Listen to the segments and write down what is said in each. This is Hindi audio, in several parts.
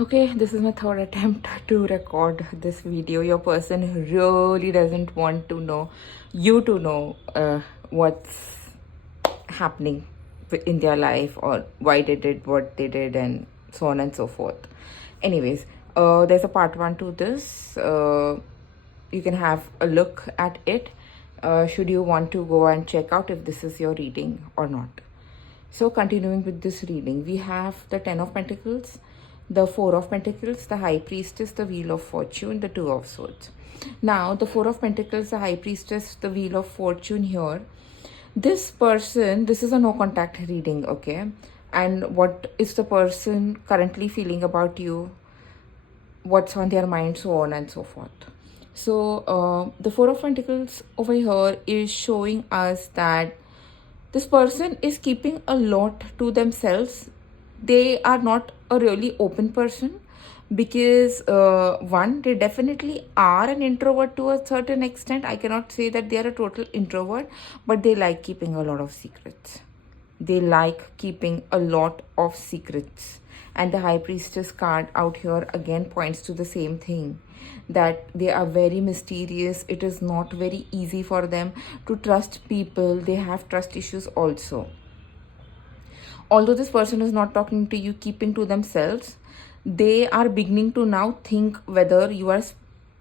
Okay, this is my third attempt to record this video. Your person really doesn't want to know you to know what's happening in their life or why they did what they did and so on and so forth. Anyways, there's a part one to this. You can have a look at it. Should you want to go and check out if this is your reading or not. So, continuing with this reading, we have the Ten of Pentacles, the Four of Pentacles, the High Priestess, the Wheel of Fortune, the Two of Swords. Now, the Four of Pentacles, the High Priestess, the Wheel of Fortune here. This person, this is a no contact reading, okay? And what is the person currently feeling about you? What's on their mind, so on and so forth. So, the Four of Pentacles over here is showing us that this person is keeping a lot to themselves. They are not a really open person because one, they definitely are an introvert to a certain extent. I cannot say that they are a total introvert, but they like keeping a lot of secrets. They like keeping a lot of secrets. And the High Priestess card out here again points to the same thing, that they are very mysterious. It is not very easy for them to trust people. They have trust issues also. Although this person is not talking to you, keeping to themselves, they are beginning to now think whether you are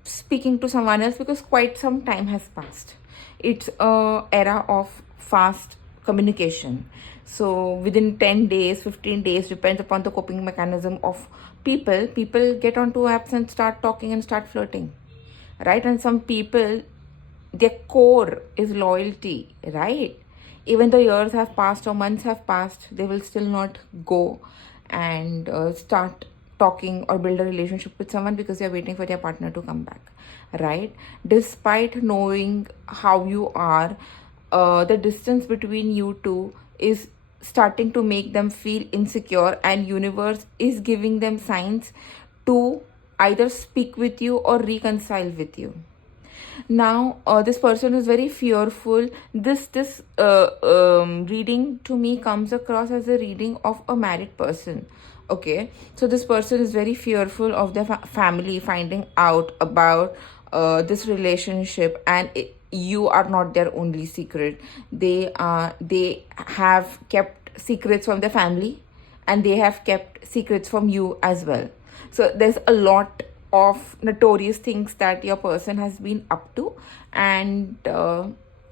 speaking to someone else, because quite some time has passed. It's a era of fast communication. So within 10 days, 15 days, depends upon the coping mechanism of people get onto apps and start talking and start flirting, right? And some people, their core is loyalty, right? Even though years have passed or months have passed, they will still not go and start talking or build a relationship with someone because they're waiting for their partner to come back, right? Despite knowing how you are, the distance between you two is starting to make them feel insecure, and universe is giving them signs to either speak with you or reconcile with you. Now this person is very fearful. This reading to me comes across as a reading of a married person. Okay, so this person is very fearful of their family finding out about this relationship, and you are not their only secret. They have kept secrets from their family, and they have kept secrets from you as well. So there's a lot of notorious things that your person has been up to, and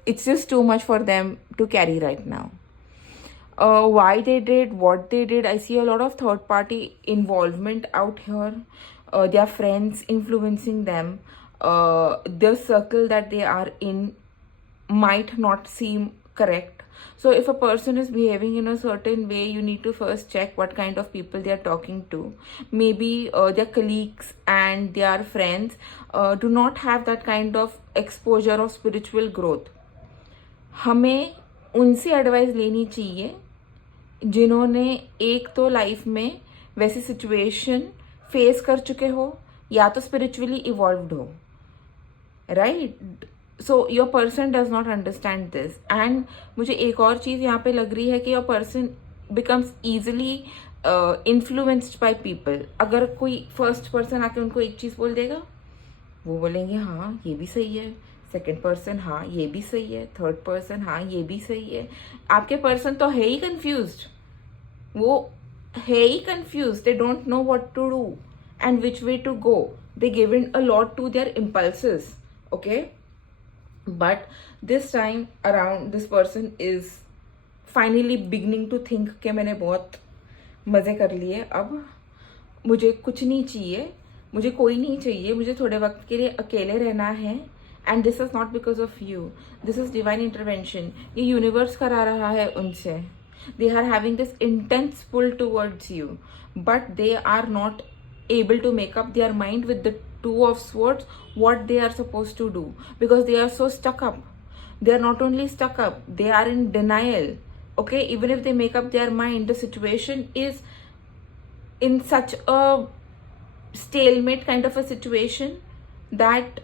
it's just too much for them to carry right now. Why they did what they did, I see a lot of third party involvement out here. Their friends influencing them. The circle that they are in might not seem correct. So if a person is behaving in a certain way, you need to first check what kind of people they are talking to. Maybe their colleagues and their friends do not have that kind of exposure of spiritual growth. हमें उनसे एडवाइस लेनी चाहिए जिन्होंने एक तो लाइफ में वैसी सिचुएशन फेस कर चुके हो या तो स्पिरिचुअली इवॉल्व्ड हो, right? So your person does not understand this. And मुझे एक और चीज़ यहाँ पे लग रही है कि your person becomes easily influenced by people. अगर कोई फर्स्ट पर्सन आके उनको एक चीज़ बोल देगा, वो बोलेंगे हाँ ये भी सही है. सेकेंड पर्सन, हाँ ये भी सही है. थर्ड पर्सन, हाँ ये भी सही है. आपके पर्सन तो है ही कंफ्यूज्ड. वो है ही confuse. They don't know what to do and which way to go. They give in a lot to their impulses. Okay, but this time around this person is finally beginning to think कि मैंने बहुत मज़े कर लिए, अब मुझे कुछ नहीं चाहिए, मुझे कोई नहीं चाहिए, मुझे थोड़े वक्त के लिए अकेले रहना है. And this is not because of you, this is divine intervention. ये यूनिवर्स करा रहा है उनसे. They are having this intense pull towards you, but they are not able to make up their mind with the Two of Swords what they are supposed to do, because they are so stuck up. They are not only stuck up, they are in denial. Okay, even if they make up their mind, the situation is in such a stalemate kind of a situation that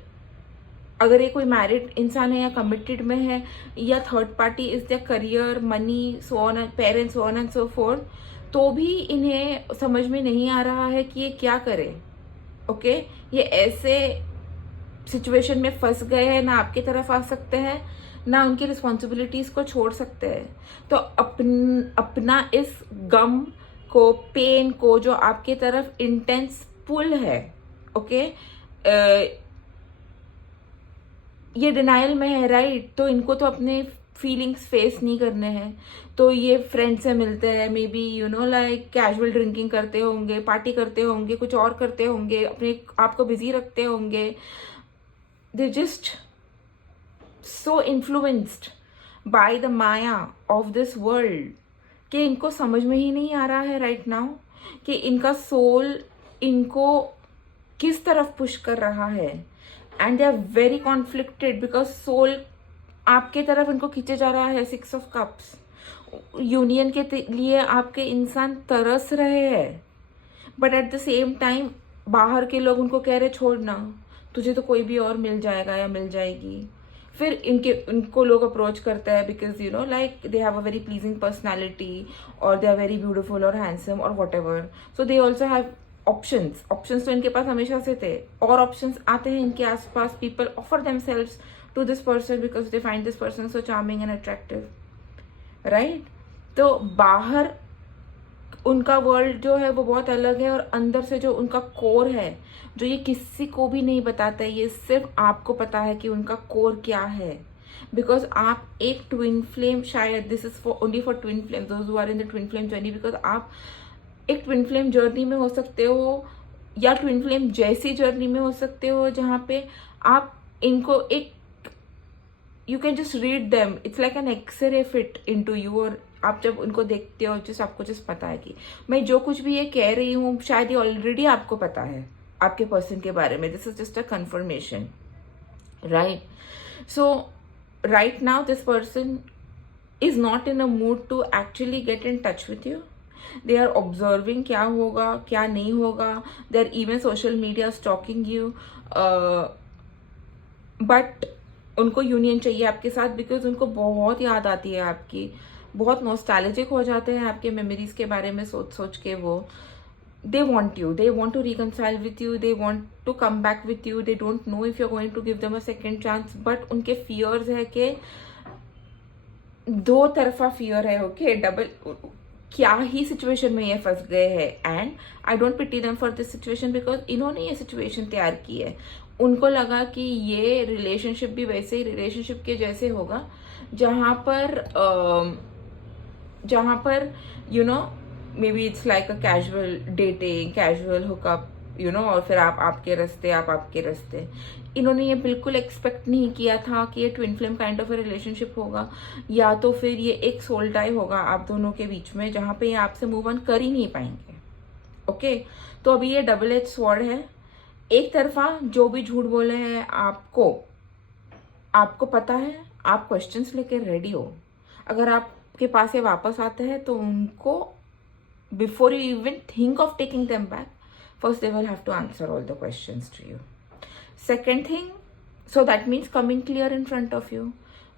अगर ये कोई मैरिड इंसान है या कमिटेड में है या third party is their career, money, so on, parents, so on and so fourth, तो भी इन्हें समझ में नहीं आ रहा है कि ये क्या करे। ओके, ये ऐसे सिचुएशन में फंस गए हैं, ना आपकी तरफ आ सकते हैं ना उनकी रिस्पॉन्सिबिलिटीज को छोड़ सकते हैं। तो अपना इस गम को, पेन को, जो आपकी तरफ इंटेंस पुल है, ओके, ये डिनाइल में है, राइट? तो इनको तो अपने फीलिंग्स फेस नहीं करने हैं, तो ये फ्रेंड से मिलते हैं, may be like casual drinking करते होंगे, पार्टी करते होंगे, कुछ और करते होंगे, अपने आप को बिजी रखते होंगे। They just so influenced by the Maya of this world कि इनको समझ में ही नहीं आ रहा है राइट नाउ कि इनका सोल इनको किस तरफ पुश कर रहा है। And they are very conflicted because soul आपके तरफ इनको खींचे जा रहा है, 6 ऑफ कप्स। यूनियन के लिए आपके इंसान तरस रहे हैं, but at the same time बाहर के लोग उनको कह रहे छोड़ना, तुझे तो कोई भी और मिल जाएगा या मिल जाएगी। फिर इनको लोग अप्रोच करते हैं because like they have a very pleasing personality और दे आर वेरी ब्यूटिफुल और हैंडसम और what ever, so they also have options तो इनके पास हमेशा से थे, और ऑप्शंस आते हैं इनके आसपास। People offer themselves to this person because they find this person so charming and attractive, right? तो बाहर उनका वर्ल्ड जो है वो बहुत अलग है, और अंदर से जो उनका कोर है, जो ये किसी को भी नहीं बताता है, ये सिर्फ आपको पता है कि उनका कोर क्या है। बिकॉज आप एक ट्विन फ्लेम, शायद this is for only for twin flame, those who are in the twin flame journey, because आप एक ट्विन फ्लेम जर्नी में हो सकते हो, या ट्विन फ्लेम जैसी जर्नी में हो सकते हो जहाँ पे आप इनको एक, you can just read them, it's like an x-ray fit into you. और आप जब उनको देखते हो जिस आपको जिस पता है कि मैं जो कुछ भी ये कह रही हूँ शायद ये ऑलरेडी आपको पता है आपके पर्सन के बारे में, this is just a confirmation, right? So right now this person is not in a mood to actually get in touch with you. They are observing क्या होगा क्या नहीं होगा, they are even social media stalking you, but उनको यूनियन चाहिए आपके साथ बिकॉज उनको बहुत याद आती है आपकी, बहुत नॉस्टैल्जिक हो जाते हैं आपके मेमोरीज के बारे में सोच सोच के। वो they want you, they want to reconcile with you, they want to come back with you, they don't know if you're going to give them a second chance, but उनके fears है कि दो तरफा fear है, ओके, डबल, क्या ही सिचुएशन में ये फंस गए हैं। And I don't pity them for this situation because इन्होंने ये सिचुएशन तैयार की है। उनको लगा कि ये रिलेशनशिप भी वैसे ही रिलेशनशिप के जैसे होगा जहाँ पर may be it's like a casual dating, casual hookup, और फिर आपके रास्ते। इन्होंने ये बिल्कुल एक्सपेक्ट नहीं किया था कि ये twin flame kind of a relationship होगा, या तो फिर ये एक सोल टाई होगा आप दोनों के बीच में जहाँ पे ये आपसे मूव ऑन कर ही नहीं पाएंगे, ओके? तो अभी ये डबल एज स्वॉर्ड है। एक तरफा जो भी झूठ बोले हैं आपको पता है, आप क्वेश्चंस लेके रेडी हो। अगर आपके पास ये वापस आते हैं तो उनको, before you even think of taking them back, first they will have to answer all the questions to you. Second thing, so that means coming clear in front of you,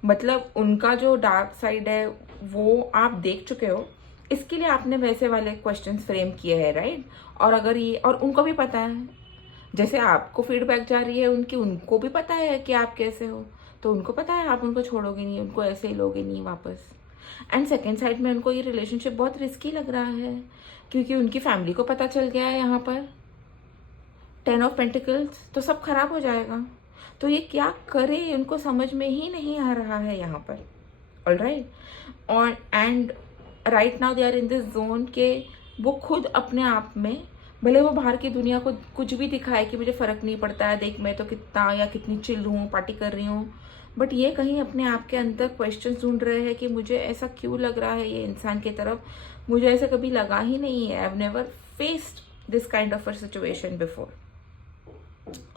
मतलब उनका जो डार्क साइड है वो आप देख चुके हो, इसके लिए आपने वैसे वाले क्वेश्चंस फ्रेम किए हैं, राइट? और अगर ये, और उनको भी पता है, जैसे आपको फीडबैक जा रही है उनकी, उनको भी पता है कि आप कैसे हो, तो उनको पता है आप उनको छोड़ोगे नहीं, उनको ऐसे ही लोगे नहीं वापस। एंड सेकेंड साइड में उनको ये रिलेशनशिप बहुत रिस्की लग रहा है क्योंकि उनकी फैमिली को पता चल गया है यहाँ पर 10 ऑफ पेंटिकल्स, तो सब खराब हो जाएगा। तो ये क्या करे उनको समझ में ही नहीं आ रहा है यहाँ पर, ऑलराइट? और and right now they are in this zone के वो खुद अपने आप में, भले वो बाहर की दुनिया को कुछ भी दिखाए कि मुझे फर्क नहीं पड़ता है, देख मैं तो कितना या कितनी चिल हूँ, पार्टी कर रही हूँ, बट ये कहीं अपने आप के अंदर क्वेश्चन ढूंढ रहे हैं कि मुझे ऐसा क्यों लग रहा है ये इंसान की तरफ, मुझे ऐसा कभी लगा ही नहीं है, I have never faced this kind of a situation before,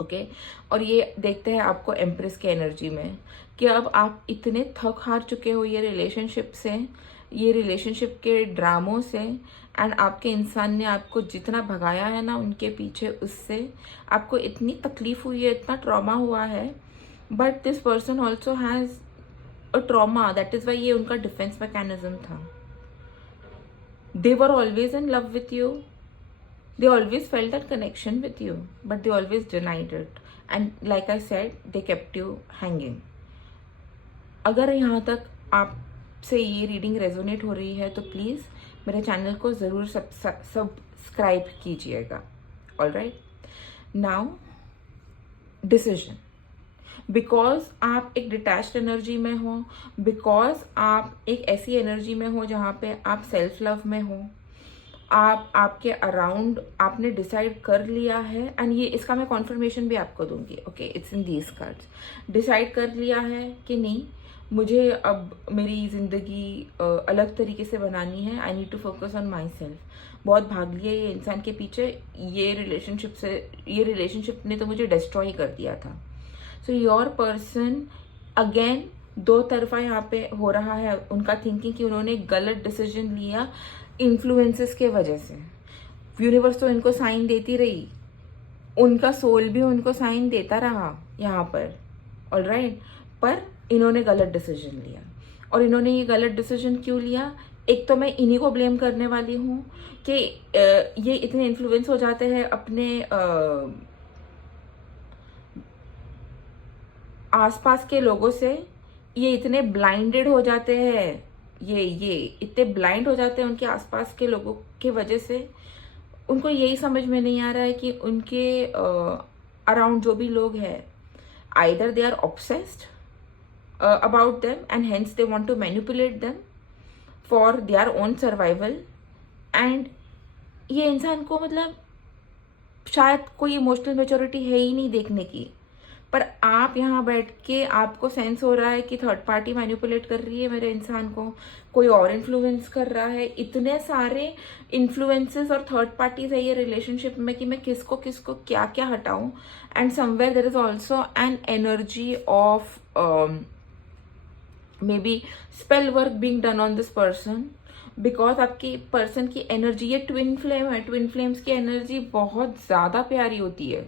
okay? और ये देखते हैं आपको एम्प्रेस की एनर्जी में कि अब आप इतने थक हार चुके हो ये रिलेशनशिप से, ये रिलेशनशिप के ड्रामों से, एंड आपके इंसान ने आपको जितना भगाया है ना उनके पीछे, उससे आपको इतनी तकलीफ हुई है, इतना ट्रॉमा हुआ है, but this person also has a trauma, that is why ये उनका डिफेंस मैकेनिज्म था। they were always in love with you, they always felt that connection with you, but they always denied it, and like I said, they kept you hanging. अगर यहाँ तक आपसे ये रीडिंग रेजोनेट हो रही है तो प्लीज़ मेरे चैनल को ज़रूर सब्सक्राइब कीजिएगा. Alright, now decision. बिकॉज आप एक डिटैच्ड एनर्जी में हो, बिकॉज आप एक ऐसी एनर्जी में हो जहाँ पे आप सेल्फ लव में हो, आपके अराउंड आपने डिसाइड कर लिया है, एंड ये इसका मैं कॉन्फर्मेशन भी आपको दूंगी. Okay, it's in these cards. Decide कर लिया है कि नहीं, मुझे अब मेरी ज़िंदगी अलग तरीके से बनानी है. I need to focus on myself. बहुत भाग लिया ये इंसान के पीछे, ये रिलेशनशिप ने तो मुझे डिस्ट्रॉय कर दिया था. सो योर पर्सन अगेन दो तरफा यहाँ पे हो रहा है उनका थिंकिंग कि उन्होंने गलत डिसीजन लिया इन्फ्लुएंसेस के वजह से. यूनिवर्स तो इनको साइन देती रही, उनका सोल भी उनको साइन देता रहा यहाँ पर. ऑलराइट, पर इन्होंने गलत डिसीजन लिया. और इन्होंने ये गलत डिसीजन क्यों लिया? एक तो मैं इन्हीं को ब्लेम करने वाली हूँ कि ये इतने इन्फ्लुएंस हो जाते हैं अपने आसपास के लोगों से, ये इतने ब्लाइंडेड हो जाते हैं, ये इतने ब्लाइंड हो जाते हैं उनके आसपास के लोगों के वजह से. उनको यही समझ में नहीं आ रहा है कि उनके अराउंड जो भी लोग हैं, either they are obsessed about them and hence they want to manipulate them for their own survival. and ये इंसान को मतलब शायद कोई इमोशनल मैच्योरिटी है ही नहीं देखने की, पर आप यहाँ बैठ के आपको सेंस हो रहा है कि थर्ड पार्टी मैनिपुलेट कर रही है मेरे इंसान को, कोई और इन्फ्लुएंस कर रहा है. इतने सारे इन्फ्लुएंसेस और थर्ड पार्टीज है ये रिलेशनशिप में कि मैं किसको किसको क्या क्या हटाऊं. And somewhere there is also an energy of maybe spell work being done on this person. Because आपकी पर्सन की एनर्जी, ये ट्विन फ्लेम है, ट्विन फ्लेम्स की एनर्जी बहुत ज़्यादा प्यारी होती है,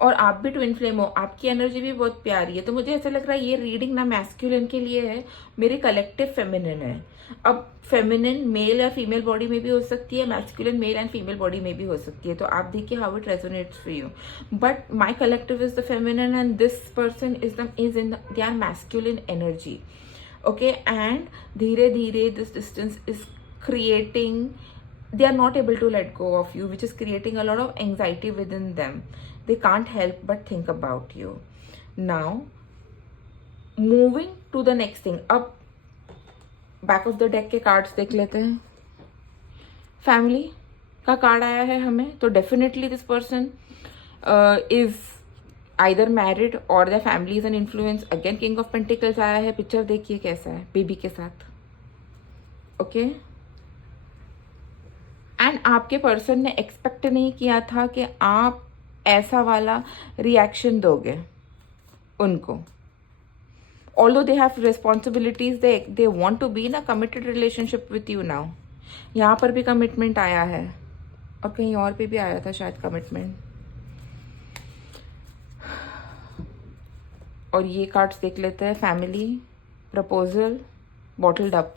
और आप भी ट्विन फ्लेम हो, आपकी एनर्जी भी बहुत प्यारी है. तो मुझे ऐसा लग रहा है ये रीडिंग ना मैस्कुलिन के लिए है, मेरे कलेक्टिव फेमिनिन है. अब फेमिनिन मेल या फीमेल बॉडी में भी हो सकती है, masculine male and female body में भी हो सकती है. तो आप देखिए how it resonates for you. But my collective is the feminine and this person is in their masculine energy. Okay, and धीरे धीरे this distance is creating, they are not able to let go of you, which is creating a lot of anxiety within them. They can't help but think about you. Now moving to the next thing. अब बैक ऑफ द डेक के कार्ड्स देख लेते हैं. फैमिली का कार्ड आया है हमें, तो definitely this person is either married or their family is an influence. Again King of Pentacles आया है. पिक्चर देखिए कैसा है बेबी के साथ. ओके, एंड आपके पर्सन ने एक्सपेक्ट नहीं किया था कि आप ऐसा वाला रिएक्शन दोगे उनको. although they have responsibilities, they want to be in a committed relationship with you now. यहाँ पर भी कमिटमेंट आया है और कहीं और पे भी आया था शायद कमिटमेंट. और ये कार्ड्स देख लेते हैं. Family, proposal, bottled up.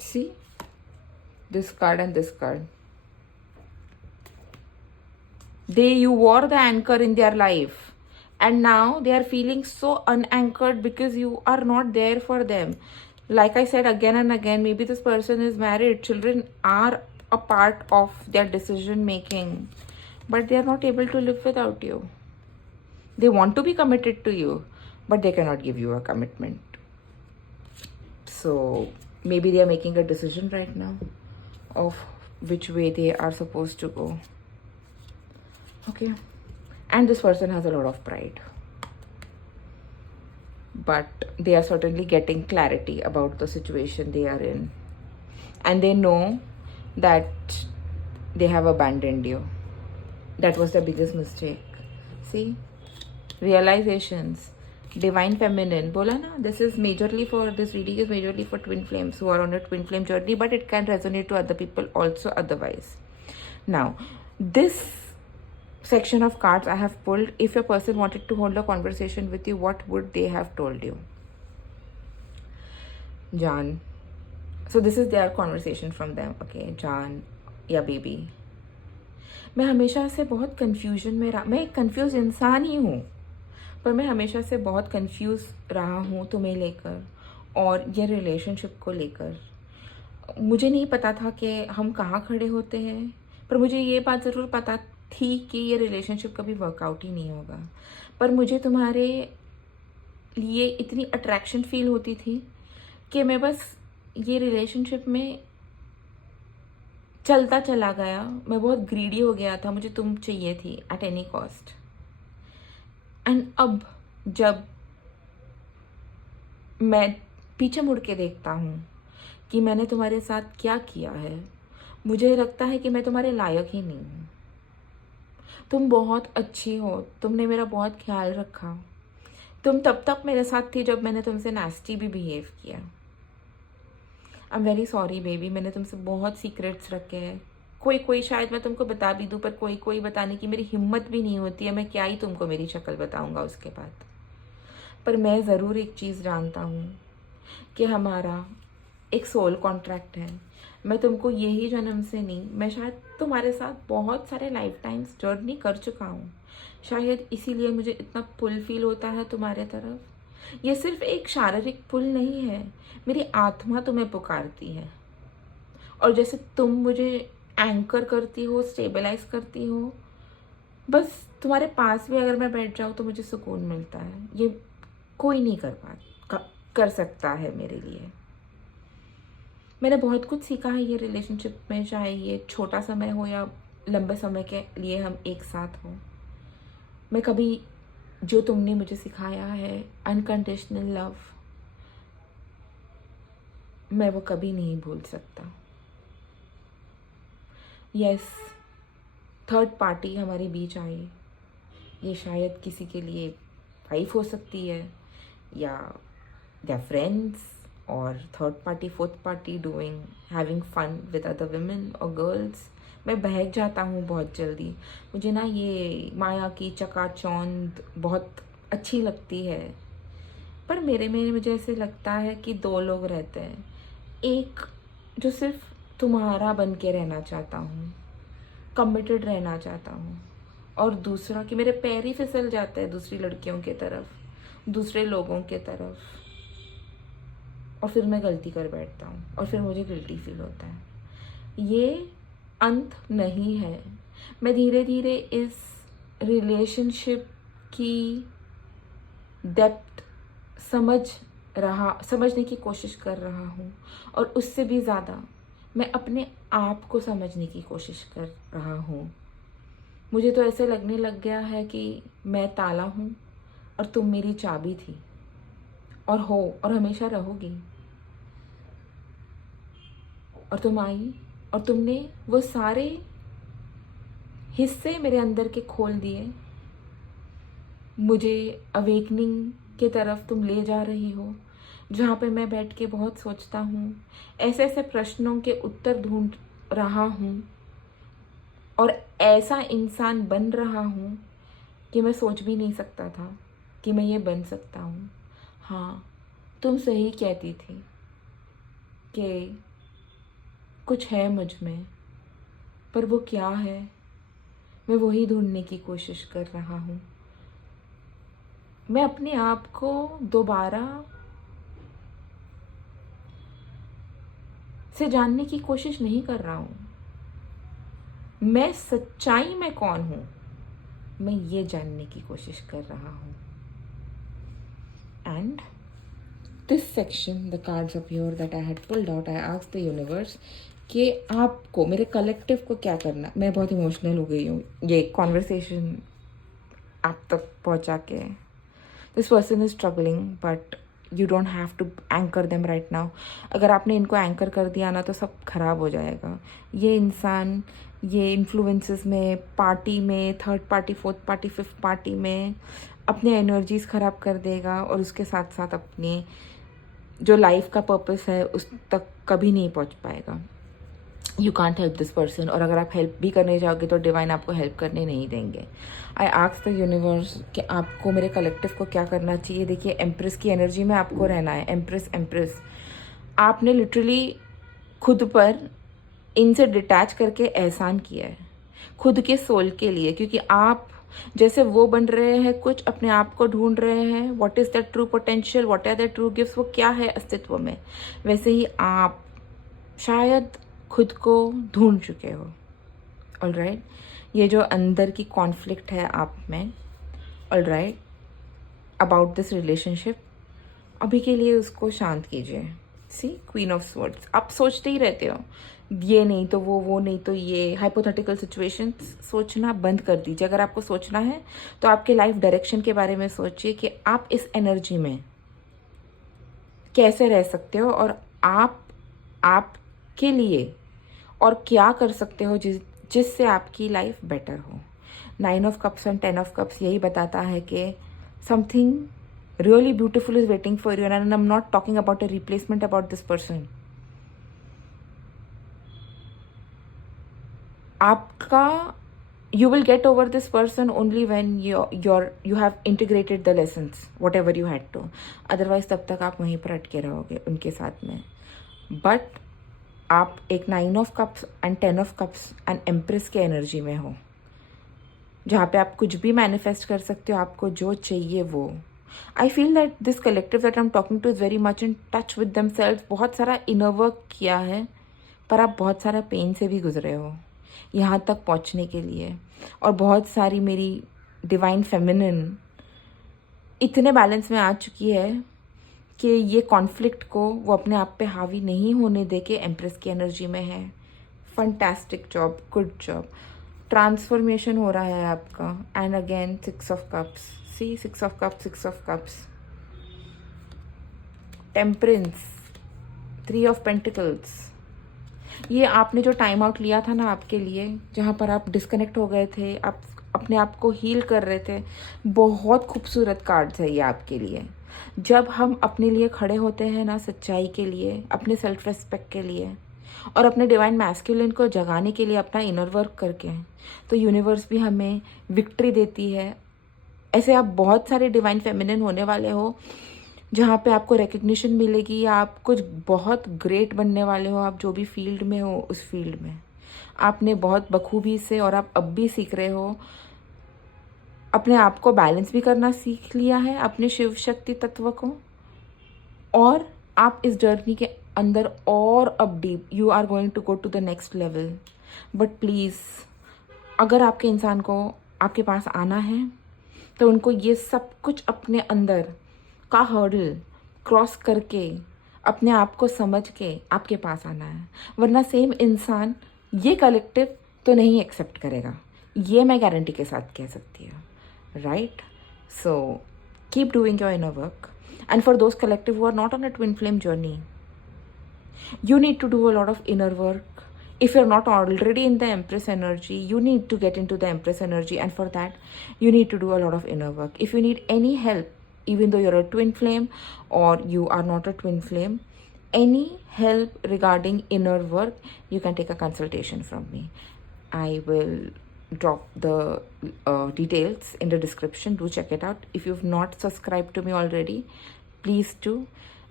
See this card and this card. You were the anchor in their life, and now they are feeling so unanchored because you are not there for them. Like I said again and again, maybe this person is married, children are a part of their decision making, but they are not able to live without you. They want to be committed to you, but they cannot give you a commitment. So maybe they are making a decision right now of which way they are supposed to go. Okay, and this person has a lot of pride, but they are certainly getting clarity about the situation they are in, and they know that they have abandoned you. That was the biggest mistake. See, realizations, divine feminine. बोला ना, this is majorly for, this reading is majorly for twin flames who are on a twin flame journey, but it can resonate to other people also otherwise. Now, this section of cards I have pulled, if a person wanted to hold a conversation with you, what would they have told you? जान. So this is their conversation from them. Okay, जान या बेबी. मैं हमेशा से बहुत कन्फ्यूजन में रहा. मैं एक कन्फ्यूज इंसान ही हूँ, पर मैं हमेशा से बहुत कंफ्यूज रहा हूँ तुम्हें लेकर और ये रिलेशनशिप को लेकर. मुझे नहीं पता था कि हम कहाँ खड़े होते हैं, पर मुझे ये बात ज़रूर पता थी कि ये रिलेशनशिप कभी वर्कआउट ही नहीं होगा. पर मुझे तुम्हारे लिए इतनी अट्रैक्शन फील होती थी कि मैं बस ये रिलेशनशिप में चलता चला गया. मैं बहुत ग्रीडी हो गया था, मुझे तुम चाहिए थी एट एनी कॉस्ट. एंड अब जब मैं पीछे मुड़ के देखता हूँ कि मैंने तुम्हारे साथ क्या किया है, मुझे लगता है कि मैं तुम्हारे लायक ही नहीं हूँ. तुम बहुत अच्छी हो, तुमने मेरा बहुत ख्याल रखा. तुम तब तक मेरे साथ थी जब मैंने तुमसे नास्टी भी बिहेव किया. I am very sorry baby, मैंने तुमसे बहुत सीक्रेट्स रखे हैं. कोई शायद मैं तुमको बता भी दूँ, पर कोई बताने की मेरी हिम्मत भी नहीं होती है. मैं क्या ही तुमको मेरी शक्ल बताऊँगा उसके बाद. पर मैं ज़रूर एक चीज़ जानता हूँ कि हमारा एक सोल कॉन्ट्रैक्ट है. मैं तुमको यही जन्म से नहीं, मैं शायद तुम्हारे साथ बहुत सारे लाइफ टाइम्स जर्नी कर चुका हूँ. शायद इसीलिए मुझे इतना पुल फील होता है तुम्हारे तरफ. ये सिर्फ एक शारीरिक पुल नहीं है, मेरी आत्मा तुम्हें पुकारती है. और जैसे तुम मुझे एंकर करती हो, स्टेबलाइज करती हो, बस तुम्हारे पास भी अगर मैं बैठ जाऊँ तो मुझे सुकून मिलता है. ये कोई नहीं कर सकता है मेरे लिए. मैंने बहुत कुछ सीखा है ये रिलेशनशिप में, चाहे ये छोटा समय हो या लंबे समय के लिए हम एक साथ हों. मैं कभी जो तुमने मुझे सिखाया है अनकंडीशनल लव, मैं वो कभी नहीं भूल सकता. यस, थर्ड पार्टी हमारे बीच आई. ये शायद किसी के लिए वाइफ हो सकती है, या their friends, और third party, fourth party doing having fun with other women और गर्ल्स. मैं बहक जाता हूँ बहुत जल्दी. मुझे ना ये माया की चकाचौंध बहुत अच्छी लगती है. पर मेरे में मुझे ऐसे लगता है कि दो लोग रहते हैं. एक जो सिर्फ तुम्हारा बन के रहना चाहता हूँ, कमिटेड रहना चाहता हूँ, और दूसरा कि मेरे पैर ही फिसल जाते हैं दूसरी लड़कियों के तरफ, दूसरे लोगों के तरफ, और फिर मैं गलती कर बैठता हूँ और फिर मुझे गिल्टी फील होता है. ये अंत नहीं है. मैं धीरे धीरे इस रिलेशनशिप की डेप्थ समझने की कोशिश कर रहा हूँ, और उससे भी ज़्यादा मैं अपने आप को समझने की कोशिश कर रहा हूँ. मुझे तो ऐसे लगने लग गया है कि मैं ताला हूँ और तुम मेरी चाबी थी, और हो और हमेशा रहोगी. और तुम आई और तुमने वो सारे हिस्से मेरे अंदर के खोल दिए. मुझे अवेकनिंग के तरफ तुम ले जा रही हो, जहाँ पे मैं बैठ के बहुत सोचता हूँ, ऐसे ऐसे प्रश्नों के उत्तर ढूंढ रहा हूँ, और ऐसा इंसान बन रहा हूँ कि मैं सोच भी नहीं सकता था कि मैं ये बन सकता हूँ. हाँ, तुम सही कहती थी कि कुछ है मुझ में, पर वो क्या है मैं वही ढूंढने की कोशिश कर रहा हूँ. मैं अपने आप को दोबारा से जानने की कोशिश नहीं कर रहा हूँ. मैं सच्चाई में कौन हूँ, मैं ये जानने की कोशिश कर रहा हूँ. And this section, the cards of your that I had pulled out, I asked the universe कि आपको, मेरे कलेक्टिव को क्या करना. मैं बहुत इमोशनल हो गई हूँ ये कॉन्वर्सेशन आप तक पहुँचा के. This person is struggling, but you don't have to anchor them right now. अगर आपने इनको एंकर कर दिया ना तो सब खराब हो जाएगा. ये इंसान ये इन्फ्लुएंसेस में, पार्टी में, third party, fourth party, fifth party में अपने एनर्जीज ख़राब कर देगा, और उसके साथ साथ अपने जो लाइफ का पर्पस है उस तक कभी नहीं पहुंच पाएगा. You can't help this person, और अगर आप हेल्प भी करने जाओगे तो डिवाइन आपको हेल्प करने नहीं देंगे. आई आस्क द यूनिवर्स कि आपको, मेरे कलेक्टिव को क्या करना चाहिए. देखिए, एम्प्रेस की एनर्जी में आपको रहना है. एम्प्रेस आपने लिटरली खुद पर इनसे डिटैच करके एहसान किया है खुद के सोल के लिए, क्योंकि आप जैसे वो बन रहे हैं, कुछ अपने आप को ढूंढ रहे हैं, what is that true potential, what are that true gifts, वो क्या है अस्तित्व में, वैसे ही आप शायद खुद को ढूंढ चुके हो। ऑलराइट, ये जो अंदर की कॉन्फ्लिक्ट है आप में, ऑलराइट, अबाउट दिस रिलेशनशिप, अभी के लिए उसको शांत कीजिए। सी, क्वीन ऑफ स्वर्ड्स, आप सोचते ही रहते हो ये नहीं तो वो नहीं तो ये, हाइपोथेटिकल सिचुएशंस सोचना बंद कर दीजिए। अगर आपको सोचना है तो आपके लाइफ डायरेक्शन के बारे में सोचिए कि आप इस एनर्जी में कैसे रह सकते हो और आपके लिए और क्या कर सकते हो जिससे आपकी लाइफ बेटर हो। 9 of cups and 10 of cups यही बताता है कि something really beautiful is waiting for you, and I'm not talking about a replacement about this person. आपका you will get over this person only when you have integrated the lessons whatever you had to, otherwise तब तक आप वहीं पर अटके रहोगे उनके साथ में। बट आप एक 9 of cups and 10 of cups and empress के एनर्जी में हो, जहाँ पे आप कुछ भी मैनिफेस्ट कर सकते हो, आपको जो चाहिए वो। I feel that this collective that I am talking two is very much in touch with themselves. बहुत सारा इनर वर्क किया है, पर आप बहुत सारा पेन से भी गुजरे हो यहाँ तक पहुँचने के लिए। और बहुत सारी मेरी डिवाइन फेमिनिन इतने बैलेंस में आ चुकी है कि ये कॉन्फ्लिक्ट को वो अपने आप पे हावी नहीं होने दे के एम्प्रेस की एनर्जी में है। Fantastic job, good job, transformation हो रहा है आपका। And again 6 of cups, see 6 of cups, 6 of cups, temperance, 3 of pentacles. ये आपने जो टाइम आउट लिया था ना आपके लिए, जहाँ पर आप डिस्कनेक्ट हो गए थे, आप अपने आप को हील कर रहे थे, बहुत खूबसूरत कार्ड्स है ये आपके लिए। जब हम अपने लिए खड़े होते हैं ना, सच्चाई के लिए, अपने सेल्फ रिस्पेक्ट के लिए और अपने डिवाइन मैस्कुलिन को जगाने के लिए अपना इनर वर्क करके, तो यूनिवर्स भी हमें विक्ट्री देती है। ऐसे आप बहुत सारे डिवाइन फेमिनिन होने वाले हो, जहाँ पे आपको रिकग्निशन मिलेगी, आप कुछ बहुत ग्रेट बनने वाले हो। आप जो भी फील्ड में हो उस फील्ड में आपने बहुत बखूबी से, और आप अब भी सीख रहे हो, अपने आप को बैलेंस भी करना सीख लिया है, अपने शिव शक्ति तत्व को। और आप इस जर्नी के अंदर और अब deep, you are going to go to the next level. But please, अगर आपके इंसान को आपके पास आना है तो उनको ये सब कुछ अपने अंदर का हर्डल क्रॉस करके अपने आप को समझ के आपके पास आना है, वरना सेम इंसान ये कलेक्टिव तो नहीं एक्सेप्ट करेगा। ये मैं गारंटी के साथ कह सकती हूँ, right? So keep doing your inner work, and for those collective who are not on a twin flame journey, you need to do a lot of inner work. If you're not already in the Empress energy, you need to get into the Empress energy, and for that you need to do a lot of inner work. If you need any help, even though you're a twin flame or you are not a twin flame, any help regarding inner work, you can take a consultation from me. I will drop the details in the description. Do check it out. If you've not subscribed to me already, please do.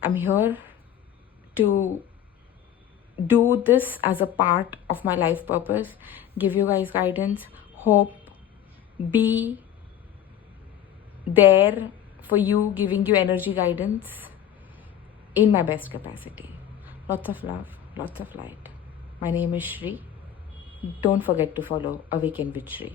I'm here to do this as a part of my life purpose, give you guys guidance, hope, be there for you, giving you energy guidance in my best capacity. Lots of love, lots of light. My name is Shri. Don't forget to follow Awaken with Shri.